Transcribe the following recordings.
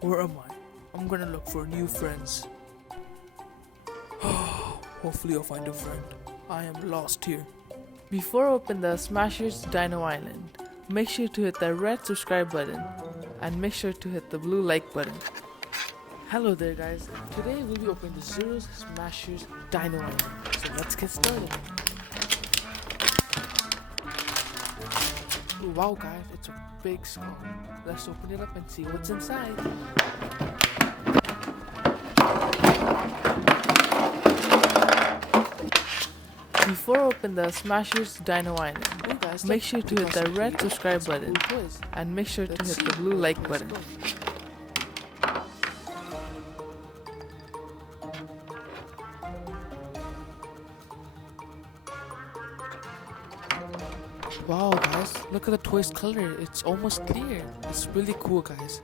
Where am I? I'm gonna look for new friends. Hopefully I'll find a friend. I am lost here. Before open the Smashers Dino Island, make sure to hit the red subscribe button and make sure to hit the blue like button. Hello there guys, today we'll be opening the Zero's Smashers Dino Island, so let's get started. Wow guys, it's a big skull. Let's open it up and see what's inside. Before open the Smashers Dino Island, make sure to hit the red subscribe button and make sure to hit the blue like button. Wow guys, look at the toy's color, it's almost clear. It's really cool guys.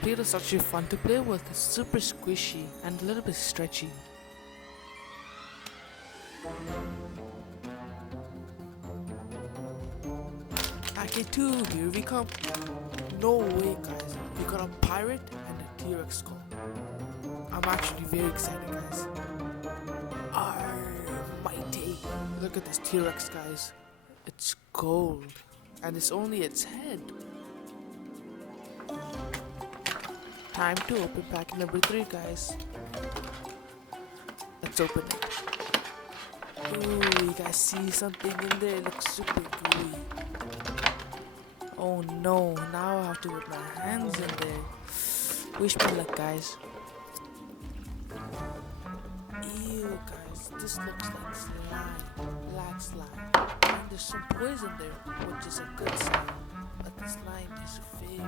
Play-Doh's actually fun to play with, it's super squishy and a little bit stretchy. Packet 2, here we come. No way guys, we got a pirate and a T-Rex skull. I'm actually very excited guys. Mighty. Look at this T-Rex guys. It's gold. And it's only its head. Time to open packet number 3 guys. Let's open it. Ooh, you guys see something in there? It looks super gooey. Oh no, now I have to put my hands in there. Wish me luck guys. Ew guys, this looks like slime, black slime, and there's some poison there, which is a good sign, but the slime is very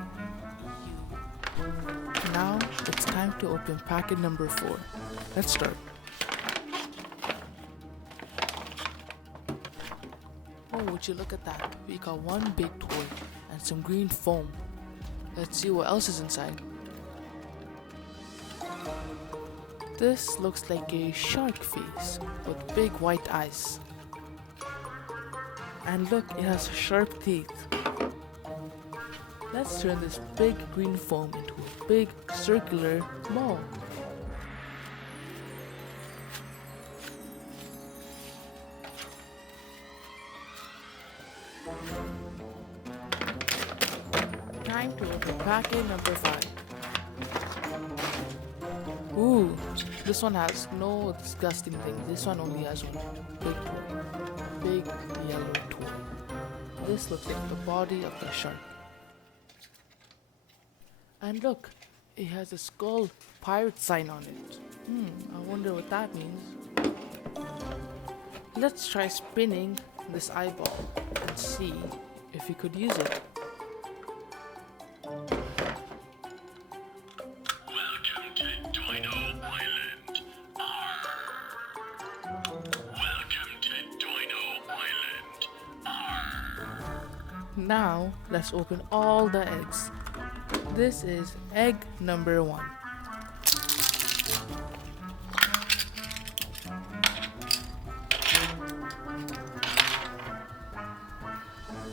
ew. Now it's time to open packet number 4. Let's start. Oh, would you look at that, we got one big toy and some green foam. Let's see what else is inside. This looks like a shark face with big white eyes. And look, it has sharp teeth. Let's turn this big green foam into a big circular ball. Time to open packet number 5. Ooh, this one has no disgusting thing. This one only has one big toy. Big yellow toy. This looks like the body of the shark. And look, it has a skull pirate sign on it. I wonder what that means. Let's try spinning this eyeball and see if we could use it. Now, let's open all the eggs. This is egg number 1.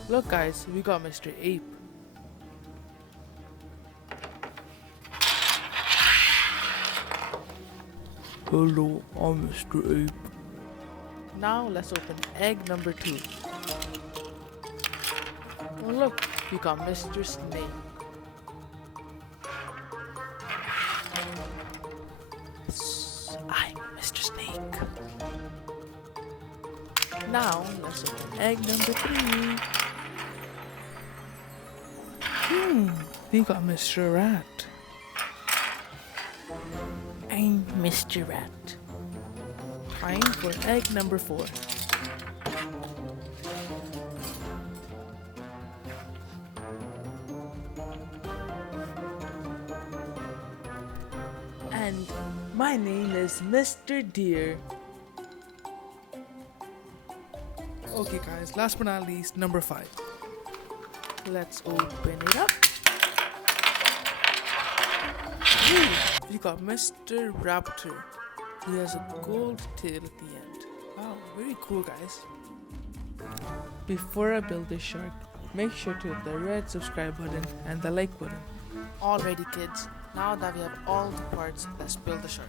Look guys, we got Mr. Ape. Hello, I'm Mr. Ape. Now, let's open egg number 2. Oh look, we got Mr. Snake. I'm Mr. Snake. Now, let's open egg number 3. We got Mr. Rat. I'm Mr. Rat. Time for egg number 4. And my name is Mr. Deer. Okay guys, last but not least, number 5. Let's open it up. Ooh, we got Mr. Raptor. He has a gold tail at the end. Wow, very cool guys. Before I build this shark, make sure to hit the red subscribe button and the like button. Alrighty kids, now that we have all the parts, let's build the shark.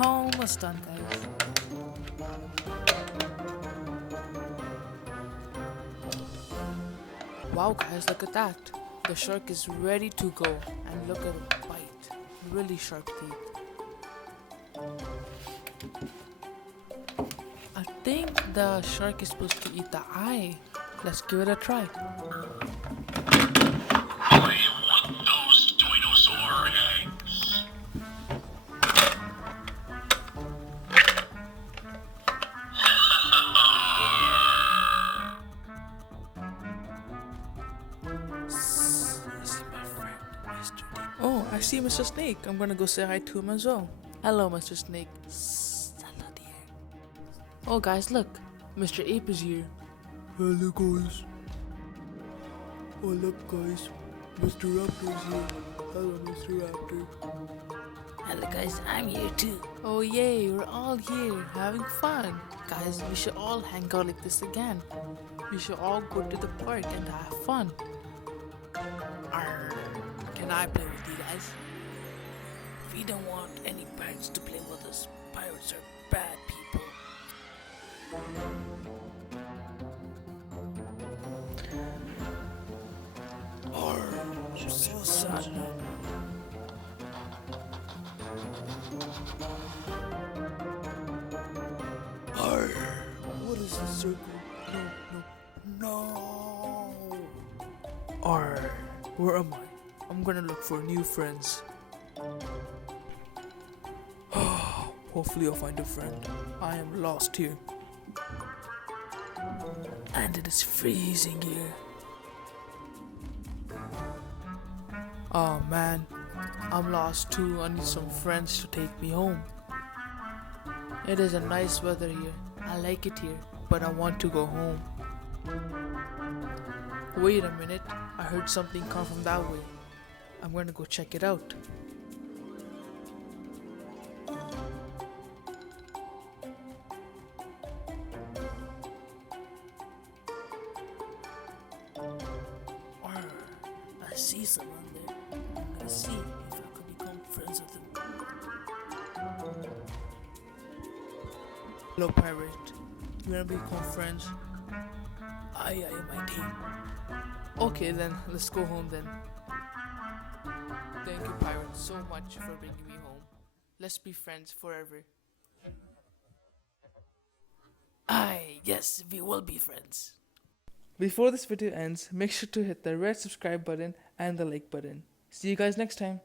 Almost done, guys. Wow, guys, look at that. The shark is ready to go. And look at it bite. Really sharp teeth. I think the shark is supposed to eat the eye. Let's give it a try. I want those dinosaur eggs. Oh, I see Mr. Snake. I'm gonna go say hi to him as well. Hello, Mr. Snake. Hello, dear. Oh, guys, look. Mr. Ape is here. Hello, guys. What up, guys? Mr. Raptor's here. Hello, Mr. Raptor. Hello guys, I'm here too. Oh, yay, we're all here having fun. Guys, we should all hang out like this again. We should all go to the park and have fun. Arr, can I play with you guys? We don't want any pirates to play with us. Pirates are bad people. Arr, you're so sad now. Arr, What is this circle? No. Arr, where am I? I'm gonna look for new friends. Hopefully I'll find a friend. I am lost here. and it is freezing here. Oh man, I'm lost too. I need some friends to take me home. It is a nice weather here. I like it here, but I want to go home. Wait a minute, I heard something come from that way. I'm gonna go check it out. I see someone there. I'm gonna see if I could become friends with him. Hello, pirate. You wanna become friends? I my team. Okay then, let's go home then. Thank you, pirate, so much for bringing me home. Let's be friends forever. Yes, we will be friends. Before this video ends, make sure to hit the red subscribe button and the like button. See you guys next time.